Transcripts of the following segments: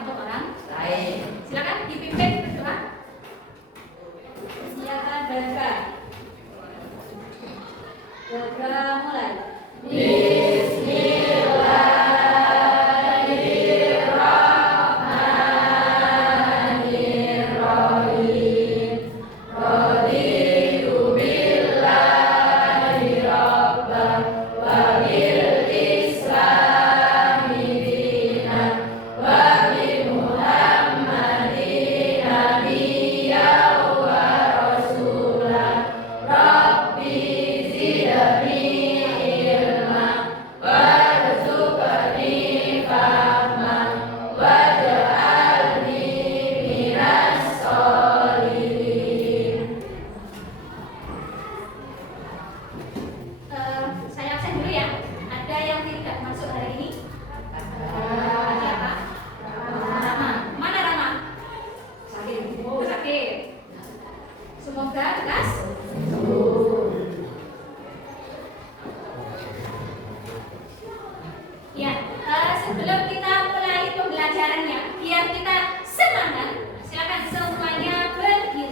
untuk orang lain. Silakan dipimpin berdoa. Silakan berdoa. Berdoa mulai. Saya absen dulu ya. Ada yang tidak masuk hari ini? Siapa? Rama. Mana Rama? Sakit. Oh, sakit. Semoga lekas. Ya, sebelum kita mulai pembelajarannya, biar kita semangat, silakan semuanya berdiri.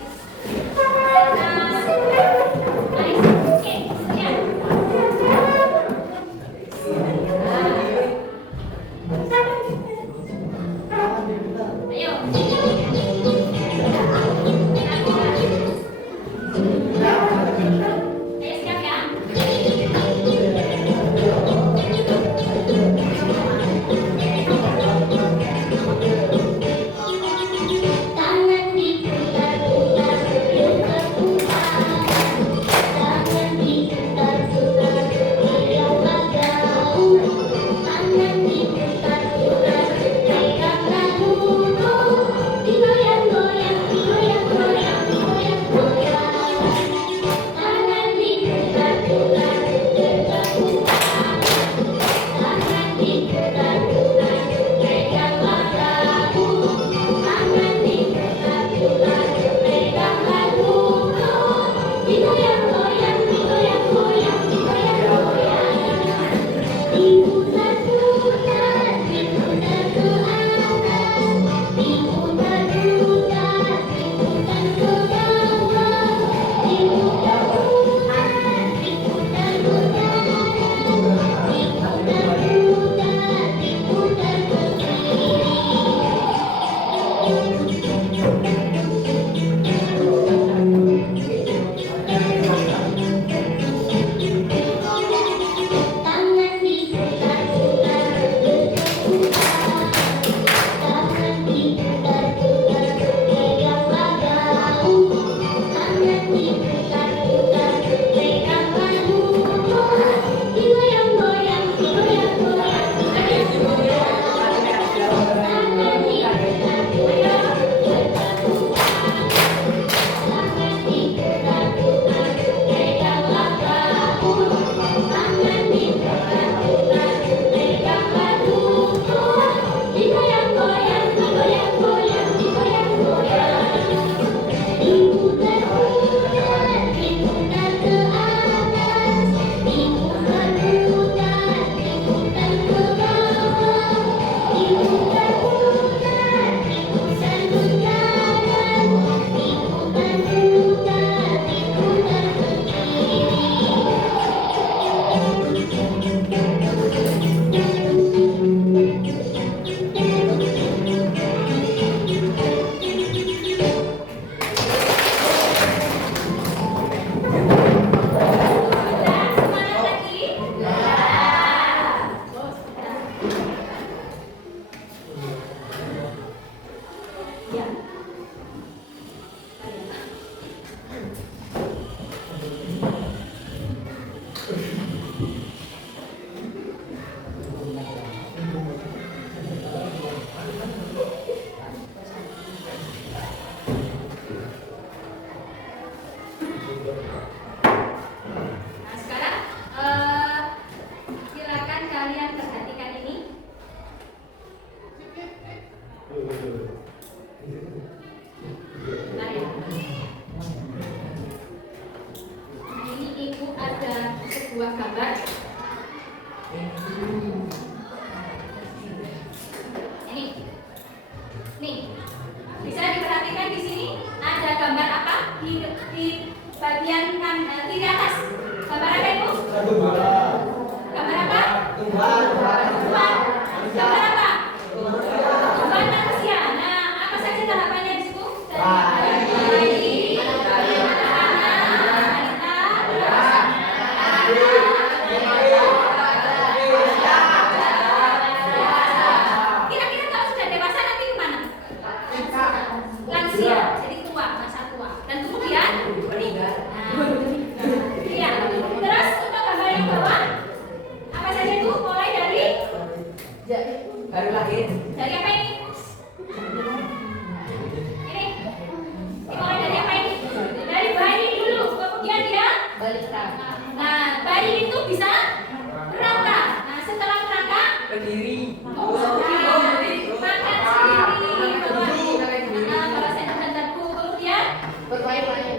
gambar apa di bagian kiri atas? Gambar apa itu? Gambar apa? Tumbal. Gambar apa? Tumbal manusia. Nah, apa saja tahapannya di situ? Bayi, kira-kira kalau sudah dewasa nanti kemana? Lansia, jadi tua, masa tua. Dan kemudian meninggal. Iya. Terus untuk gambar yang bawah, apa saja itu? Mulai dari baru lahir. dari apa ini? Ini mulai dari apa ini? Dari bayi dulu, kemudian dia Balita. Nah, bayi itu bisa merangkak. Nah, setelah merangkak, Berdiri. makan sendiri. Kalau saya bantu, kemudian Bermain-main.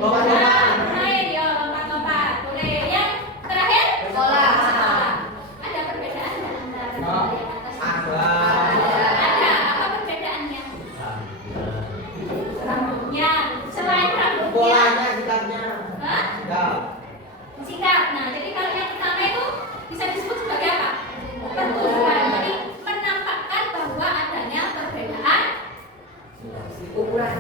main ya, lompat-lompat. Boleh. Yang terakhir, Sekolah. Ada perbedaan nggak antara gambar yang atas? Ada. Ada. Apa perbedaannya? Rambutnya. Selain rambutnya, Bolanya, gitarnya. hah? Ya. Sikap. Nah, jadi kalau yang pertama itu bisa disebut sebagai apa? Pertumbuhan. Jadi menampakkan bahwa adanya perbedaan ukuran.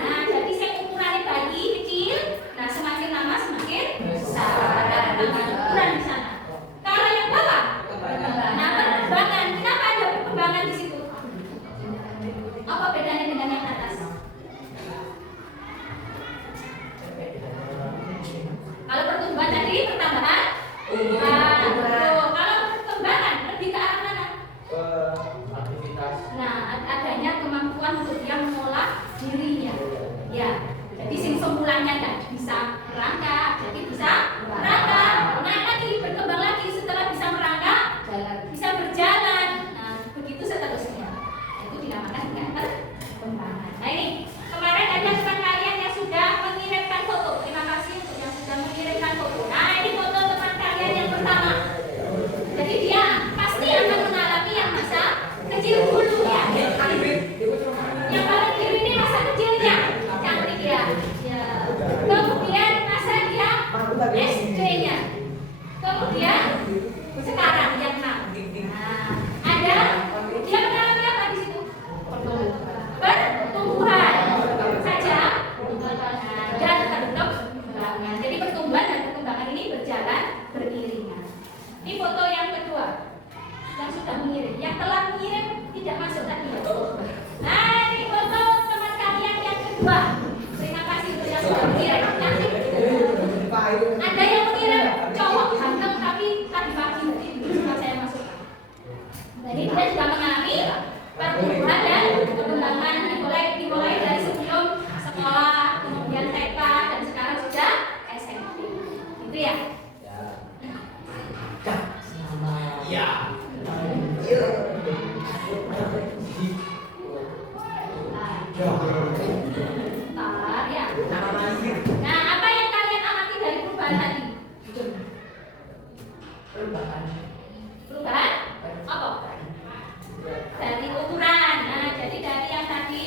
Nah, jadi yang ukurannya bayi kecil, nah semakin lama semakin besar. Ada ukuran di sana. Kalau yang bawah, nah perkembangan. Kenapa ada perkembangan di situ? Apa bedanya dengan yang atas? Kalau pertumbuhan tadi pertambahan ukuran. Kalau perkembangan lebih ke arah mana? Aktivitas. Nah, adanya kemampuan untuk dia mengolah dirinya. Ya, jadi sing semulanya nggak bisa merangkak, jadi bisa merangkak. Nah, lagi berkembang lagi setelah bisa merangkak, bisa berjalan. Nah, begitu seterusnya. Itu dinamakan dengan perkembangan. Nah, ini kemarin ada teman kalian yang sudah mengirimkan foto. Terima kasih untuk yang sudah mengirimkan foto. Nah, ini foto teman kalian yang pertama. Jadi dia pasti akan mengalami yang masa kecil dulu ya. Yang paling kiri ini masa kecilnya, cantik ya. Ya. Kemudian masa dia SD-nya. Kemudian sekarang yang 6. Nah, ada dia mengalami apa di situ? Pertumbuhan saja. Nah, dan perkembangan. Jadi pertumbuhan dan perkembangan ini berjalan beriringan. Ini foto yang kedua yang sudah mengirim. Yang telah mengirim tidak masuk tadi. Nah, ini foto teman kalian yang kedua. Terima kasih untuk yang sudah mengirim. Cantik. Ada yang mengirim cowok ganteng tapi tadi pagi sudah saya masukkan. Jadi dia sudah mengalami pertumbuhan dan perkembangan dimulai dari sebelum sekolah, kemudian TK dan sekarang sudah SMP. Gitu ya. Ya. Bentar ya. Nama lahir. Nah, apa yang kalian amati dari perubahan tadi? Perubahan? Apa? Dari ukuran. Nah, jadi dari yang tadi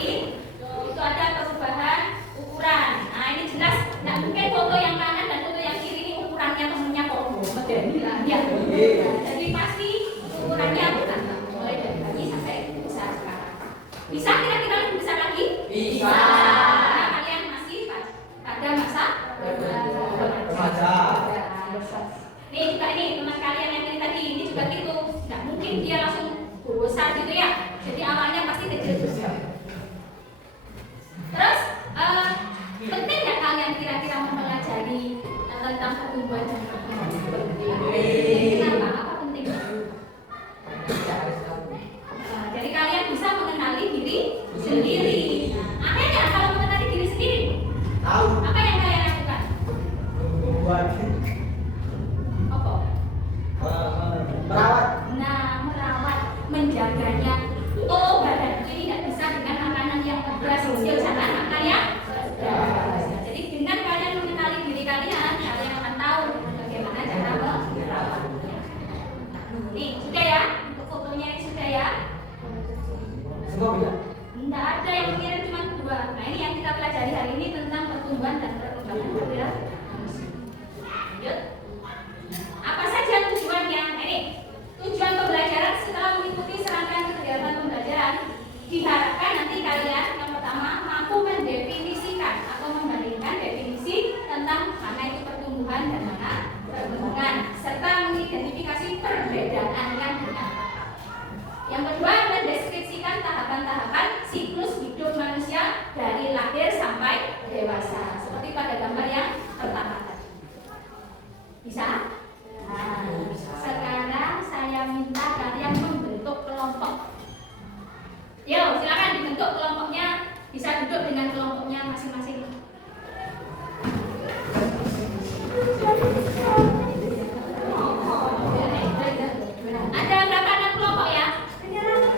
itu ada perubahan ukuran. Nah, ini jelas nggak mungkin foto yang kanan dan foto yang kiri ini ukurannya temennya kok medeni lah ya. Jadi pasti ukurannya bukan mulai dari bayi sampai besar sekarang. Bisa kira-kira lebih besar lagi? Bisa. Karena kalian masih pada masa Remaja. Nih juga ini teman kalian yang ini tadi ini juga gitu, nggak mungkin dia langsung besar gitu ya. Jadi awalnya pasti kecil terus. Terus penting nggak kalian kira-kira mempelajari tentang pertumbuhan dan perkembangan? Kenapa? Apa penting? Jadi kalian bisa mengenali diri sendiri. Nah, akhirnya kalau mengenali diri sendiri, Tahu. apa yang kalian lakukan? Buat Apa? merawat. Nah, merawat, menjaganya. Oh, badanku ini tidak bisa dengan makanan yang pedas. Yuk, jangan makan yang pedas. Jadi dengan kalian mengenali diri kalian, kalian akan tahu bagaimana cara merawatnya. Nih, sudah ya? Untuk fotonya sudah ya? Semua bisa. Tidak ada yang mengirim cuma kedua. Nah, ini yang kita pelajari hari ini tentang pertumbuhan dan perkembangan pada manusia. Lanjut. Apa saja tujuannya? Ini tujuan pembelajaran setelah mengikuti serangkaian kegiatan pembelajaran diharapkan nanti kalian yang pertama mampu mendefinisikan atau membandingkan definisi tentang mana itu pertumbuhan dan mana perkembangan serta mengidentifikasi perbedaan yang benar. Yang kedua, mendeskripsikan tahapan-tahapan siklus hidup manusia dari lahir sampai dewasa seperti pada gambar yang pertama tadi. Bisa? Nah, sekarang saya minta kalian membentuk kelompok. Yo, silakan dibentuk kelompoknya. Bisa duduk dengan kelompoknya masing-masing. Ada berapa anak kelompok ya?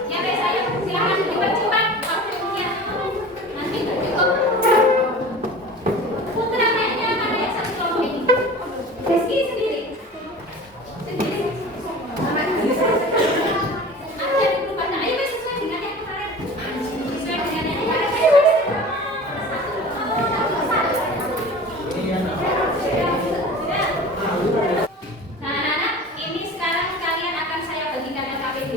Ya, saya silakan dipercepat waktunya. Nanti nggak cukup. Putra kayaknya mana yang satu kelompok ini? Rizky sendiri. Ada yang berubah. Nah, ayo sesuai dengan yang kemarin. Sesuai dengan yang kemarin. Nah, anak-anak, ini sekarang kalian akan saya bagikan LKPD.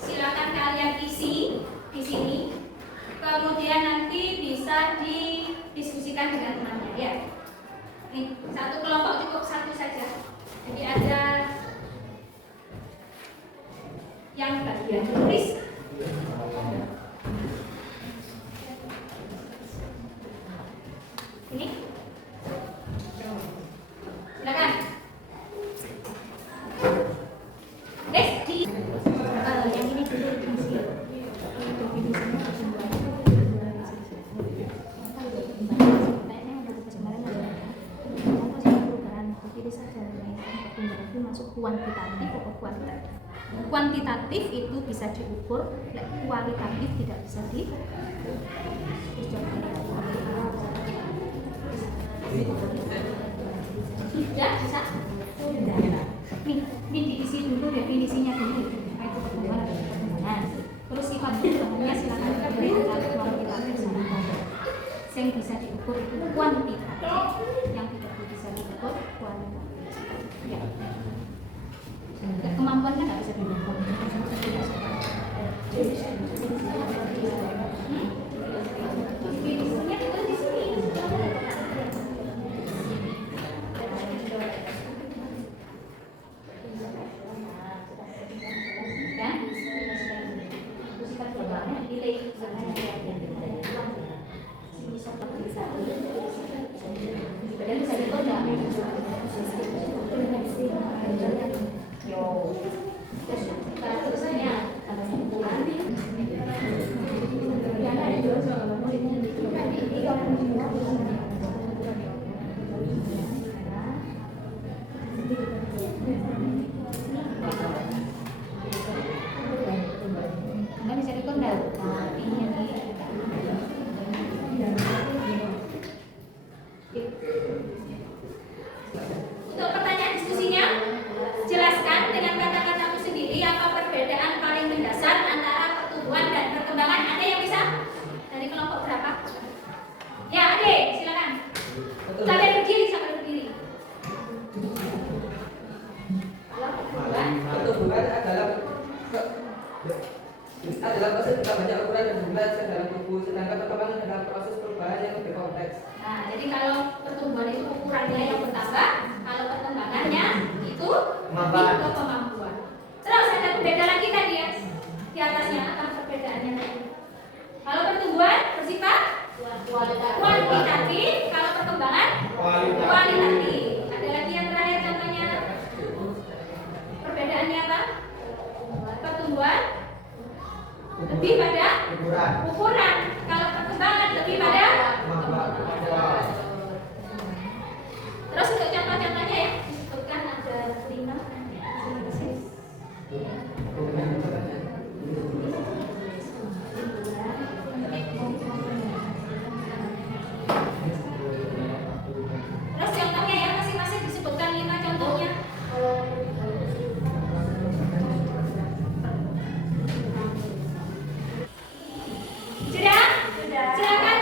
Silakan kalian isi di sini. Kemudian nanti bisa didiskusikan dengan temannya ya. Nih, satu kelompok cukup satu saja. Jadi ada yang bagian tulis. Ini. Silakan. Guys, yang ini dulu diisi. Masuk kuantitatif atau kualitatif. Kuantitatif itu bisa diukur, kualitatif tidak bisa tidak bisa. Nih diisi dulu definisinya dulu. Apa itu pertumbuhan dan perkembangan. Terus sifat perkembangannya silakan dipilih antara kuantitatif sama kualitatif. Yang bisa diukur itu kuantitatif, yang tidak bisa diukur kualitatif. Ya. Kemampuan kan nggak bisa diukur. Definisinya itu di sini. Kan? Sifat perkembangannya dipilih. Padahal bisa diukur nggak? Yo, terusnya nggak bisa diukur nggak? Untuk pertanyaan diskusinya, jelaskan dengan kata-katamu sendiri apa perbedaan paling mendasar antara pertumbuhan dan perkembangan. Ada yang bisa? Dari kelompok berapa? Ya, Ade, silakan. Sampai berdiri. Pertumbuhan adalah proses banyak ukuran dan jumlah dalam tubuh, sedangkan perkembangan adalah proses perubahan yang lebih kompleks. Nah, jadi kalau pertumbuhan itu ukurannya yang bertambah, kalau perkembangannya itu lebih ke kemampuan. Terus ada beda lagi tadi ya di atasnya, apa perbedaannya tadi? Kalau pertumbuhan bersifat kuantitatif, kalau perkembangan kualitatif. Ada lagi yang terakhir contohnya, perbedaannya apa? Pertumbuhan lebih pada ukuran, kalau perkembangan lebih pada kemampuan. Terus untuk contoh-contohnya ya, disebutkan ada 5. Terus contohnya ya, masing-masing disebutkan 5 contohnya. Sudah? Silakan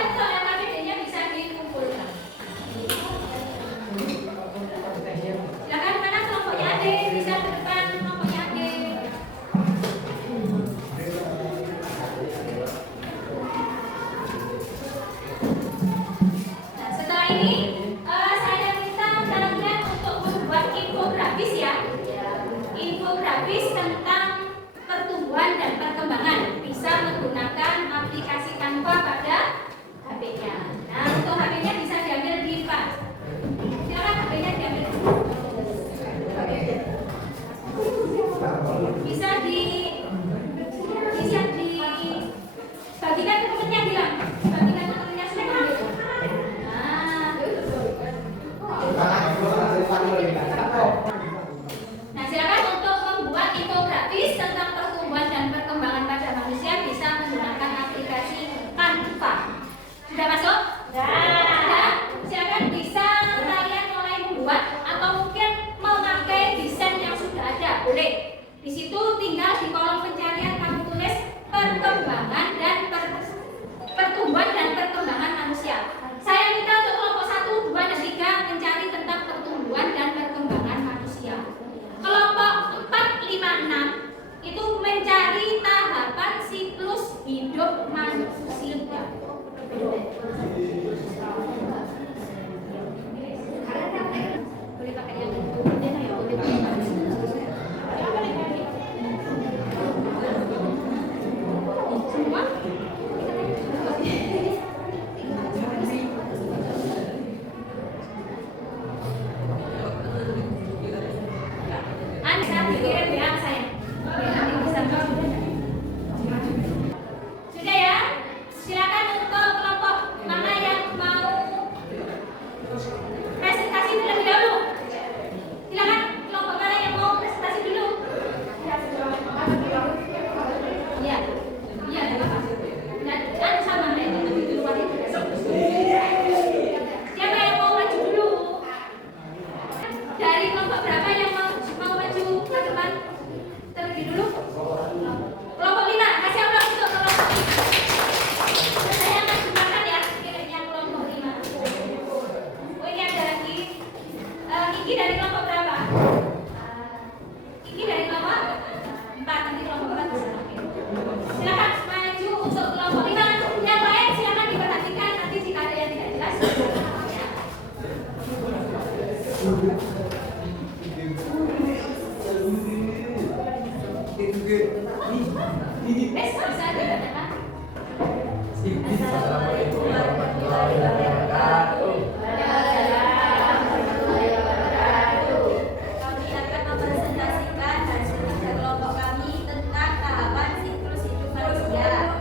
Assalamualaikum warahmatullahi wabarakatuh. Kami akan mempresentasikan hasil kerja kelompok kami tentang tahapan siklus hidup manusia.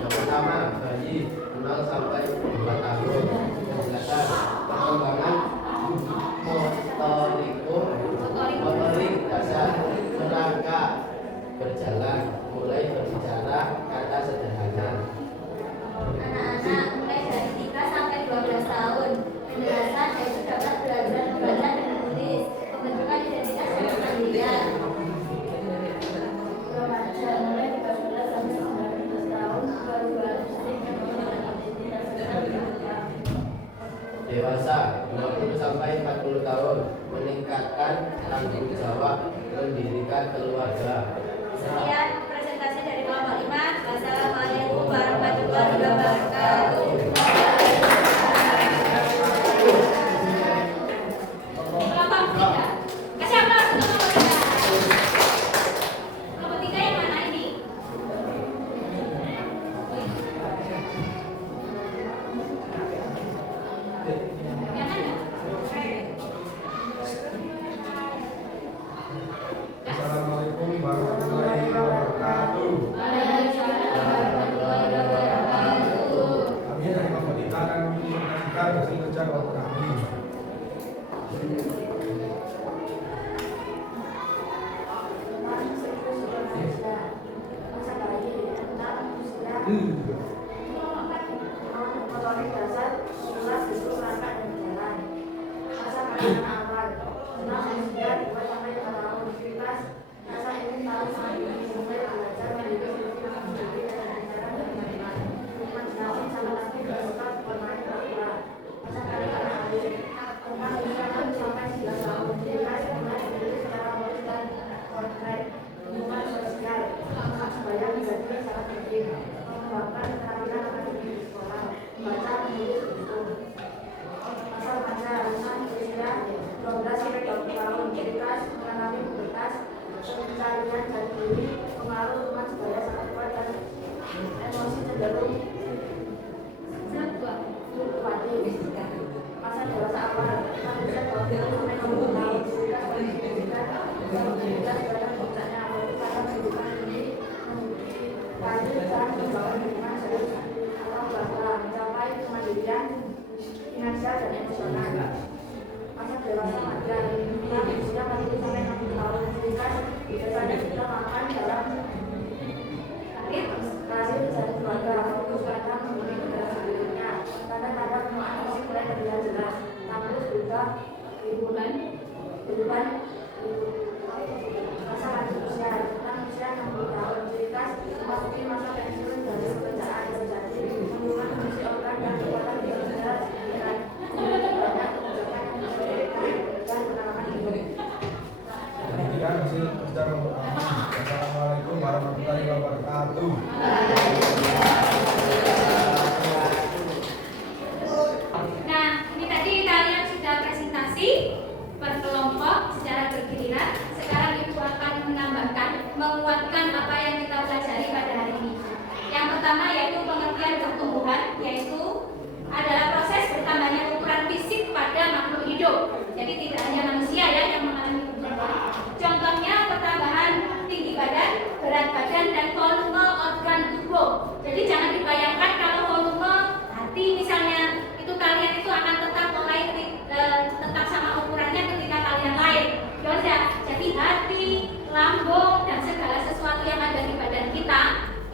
Yang pertama, bayi 0 sampai 2 tahun. Penjelasan perkembangan motorik dasar, merangkak, berjalan, mulai berbicara, kata sederhana. Anak-anak mulai dari 3 sampai 12 tahun. Penjelasan yaitu dapat belajar membaca dan menulis. Pembentukan identitas dan kemandirian. Remaja mulai 13 sampai 19 tahun baru fisik yang merupakan identitas dan kemandirian. Dewasa 20 sampai 40 tahun, meningkatkan tanggung jawab, mendirikan keluarga. Sekian presentasi dari kelompok 5. Wassalamualaikum warahmatullahi wabarakatuh. Kelompok 3. Kasih aplaus untuk kelompok 3. Kelompok 3 yang mana ini? Yang mana? Assalamualaikum warahmatullahi wabarakatuh. Warahmatullahi wabarakatuh. Kami dari kelompok kita akan mempresentasikan hasil kerja kelompok kami. Motorik dasar, ulas, disuruh, langkah, dan berjalan. Masa kanak-kanak awal, senang usia 2 sampai 5 tahun. Aktivitas, rasa ingin tahu sendiri, mulai belajar mendidik, mendidik, dan bicara dan teman-teman. Imajinasi sangat aktif dan suka bermain pura-pura. Masa kanak-kanak akhir, tentang usia 6 sampai 9 tahun. Aktivitas mulai menulis secara moris dan portret. Hubungan sosial, sebaya menjadi sangat penting. Mengembangkan keterampilan akademik di sekolah. Baca, menulis, berhitung. Masa remaja, urusan usia 12 sampai 20 tahun. Aktivitas mengalami pubertas, pencarian jati diri, pengaruh teman sebaya sangat kuat dan emosi cenderung fluktuatif. Masa dewasa awal, usia 20 sampai 20 tahun. Aktivitas pendidikan, aktivitas pada puncaknya, pada pendidikan ini memiliki karir dan membangun hubungan serius orang tua, mencapai kemandirian finansial dan emosional. Masa dewasa magang, usia 40 sampai 60 tahun. Aktivitas biasanya kita makan dalam karir dan keluarga, fokus pada memiliki keberhasilan dirinya. Tanda-tanda semua emosi mulai terlihat jelas, namun juga hubungan masa lanjut usia, tentang usia 60 tahun. Aktivitas memasuki masa pensiun dari pekerjaan terjadi penurunan fungsi organ dan kekuatan biologis dengan banyak kebijakan yang berbeda dan pengalaman hidup. Demikian hasil kerja kelompok kami. Assalamualaikum warahmatullahi wabarakatuh. Nah, ini tadi kalian sudah presentasi per kelompok secara bergiliran. Sekarang Ibu akan menambahkan, menguatkan apa yang kita pelajari pada hari ini. Yang pertama yaitu pengertian pertumbuhan, yaitu adalah proses bertambahnya ukuran fisik pada makhluk hidup. Jadi tidak hanya manusia ya yang mengalami pertumbuhan. Contohnya pertambahan tinggi badan, berat badan, dan volume organ tubuh. Jadi jangan dibayangkan kalau volume hati misalnya itu kalian itu akan tetap tetap sama ukurannya ketika kalian lahir. Ya, jadi hati, lambung, dan segala sesuatu yang ada di badan kita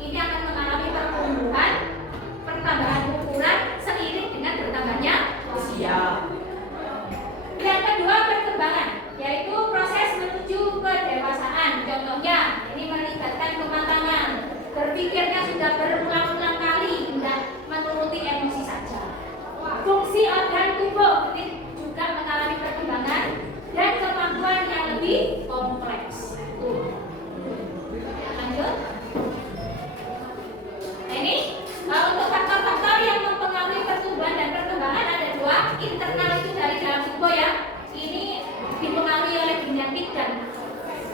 ini akan mengalami pertumbuhan, pertambahan ukuran seiring dengan bertambahnya usia. Yang kedua perkembangan, yaitu proses menuju kedewasaan. Contohnya ini melibatkan kematangan, berpikirnya sudah berulang-ulang kali, tidak menuruti emosi saja. Fungsi organ tubuh ini juga mengalami perkembangan dan kemampuan yang lebih kompleks. Lanjut. Nah, ini untuk faktor-faktor yang mempengaruhi pertumbuhan dan perkembangan ada 2. Internal itu dari dalam tubuh ya. Ini dipengaruhi oleh penyakit dan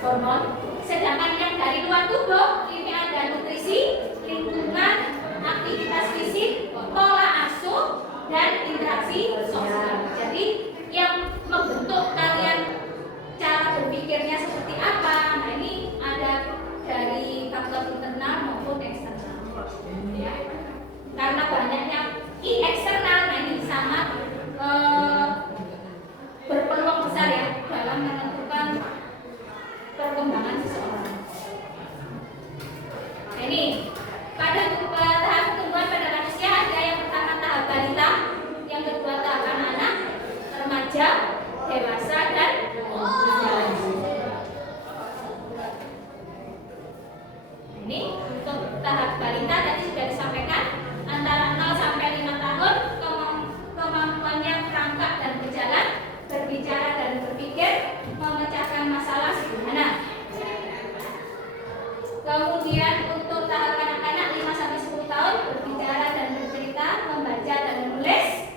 hormon. Sedangkan yang dari luar tubuh ini ada nutrisi, lingkungan, aktivitas fisik, pola asuh, dan interaksi sosial. Jadi yang membentuk kalian cara berpikirnya seperti apa, nah ini ada dari faktor internal maupun eksternal. Ya. Karena banyaknya eksternal, nah ini sangat berpeluang besar ya dalam menentukan perkembangan seseorang. Nah, ini pada tahap pertumbuhan pada manusia ada yang pertama tahap balita, yang kedua tahap anak-anak, remaja, dewasa, dan ini untuk tahap balita tadi sudah disampaikan antara 0 sampai 5 tahun kemampuannya merangkak dan berjalan, berbicara dan berpikir, memecahkan masalah sederhana. Kemudian untuk tahap anak-anak 5 sampai 10 tahun berbicara dan bercerita, membaca dan menulis.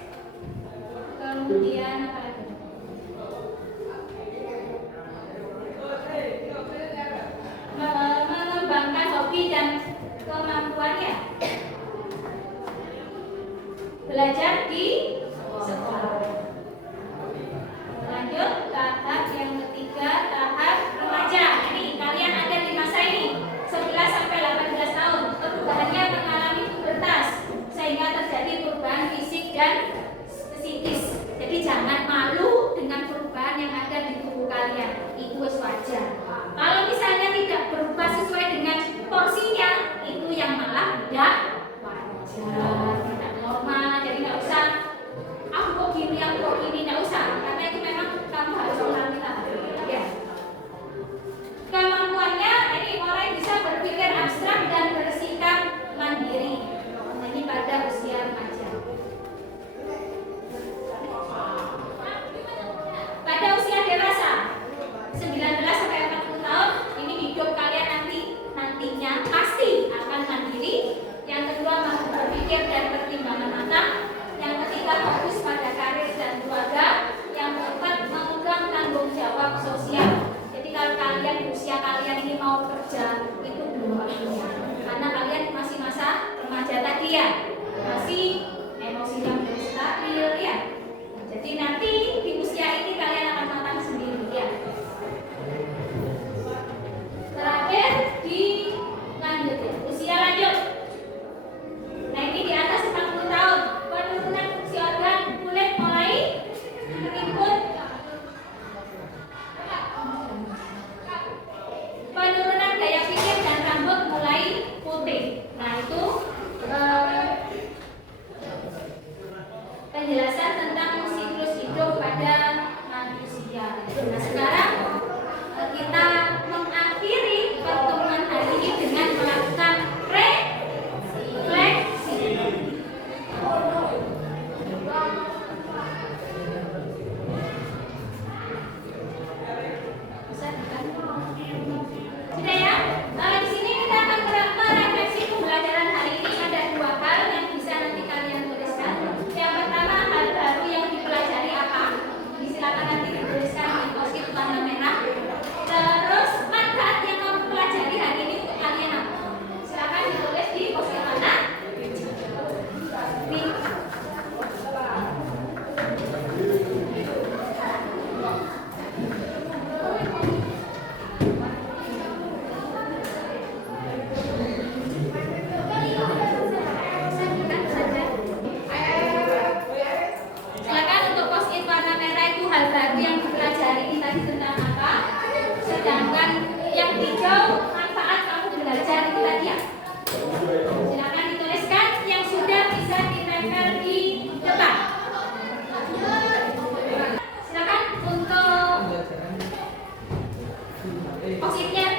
Kemudian apa lagi? Mengembangkan hobi dan kemampuannya. Belajar di sekolah. Lanjut tahap yang ketiga, tahap remaja. Ini kalian ada di masa ini 11 sampai 18 tahun. Perubahannya mengalami pubertas sehingga terjadi perubahan fisik dan psikis. Jadi jangan malu dengan perubahan yang ada di tubuh kalian. Itu wajar. Kalau misalnya tidak berubah sesuai dengan porsinya, itu yang malah tidak wajar, tidak normal. Jadi nggak usah aku kok gini, nggak usah, karena itu memang kamu harus mengalami tahap ya. Kemampuannya ini mulai bisa berpikir abstrak dan bersikap mandiri. Ini pada usia remaja. Pada usia dewasa 19 sampai 40 tahun ini hidup kalian nantinya pasti akan mandiri. Yang kedua mampu berpikir dan pertimbangan matang. Yang ketiga fokus pada karir dan keluarga. Yang keempat memegang tanggung jawab sosial. Jadi kalau kalian usia kalian ini mau kerja itu belum waktunya, karena kalian masih masa remaja tadi ya, masih emosinya belum stabil ya. Jadi nanti di usia ini kalian akan matang sendiri ya. Terakhir di lanjut ya, usia lanjut. Nah ini di atas 40 tahun penurunan fungsi organ kulit mulai keriput, penurunan daya pikir dan rambut mulai putih. Nah itu penjelasan tentang siklus hidup pada manusia. Nah sekarang kita mengakhiri pertemuan hari ini dengan melakukan refleksi. Sudah ya? Di sini kita akan merefleksi pembelajaran hari ini. Ada dua hal yang bisa nanti kalian tuliskan. Yang pertama, hal baru yang dipelajari apa? Silakan nanti dituliskan di post-it warna merah. Terus manfaat yang kamu pelajari hari ini untuk kalian apa? Silakan ditulis di post-it warna pink. Silakan untuk post-it warna merah itu hal baru yang dipelajari ini tadi tentang apa? Sedangkan yang hijau manfaat kamu belajar itu tadi ya. Silakan dituliskan yang sudah bisa ditempel di depan. Silakan untuk post-itnya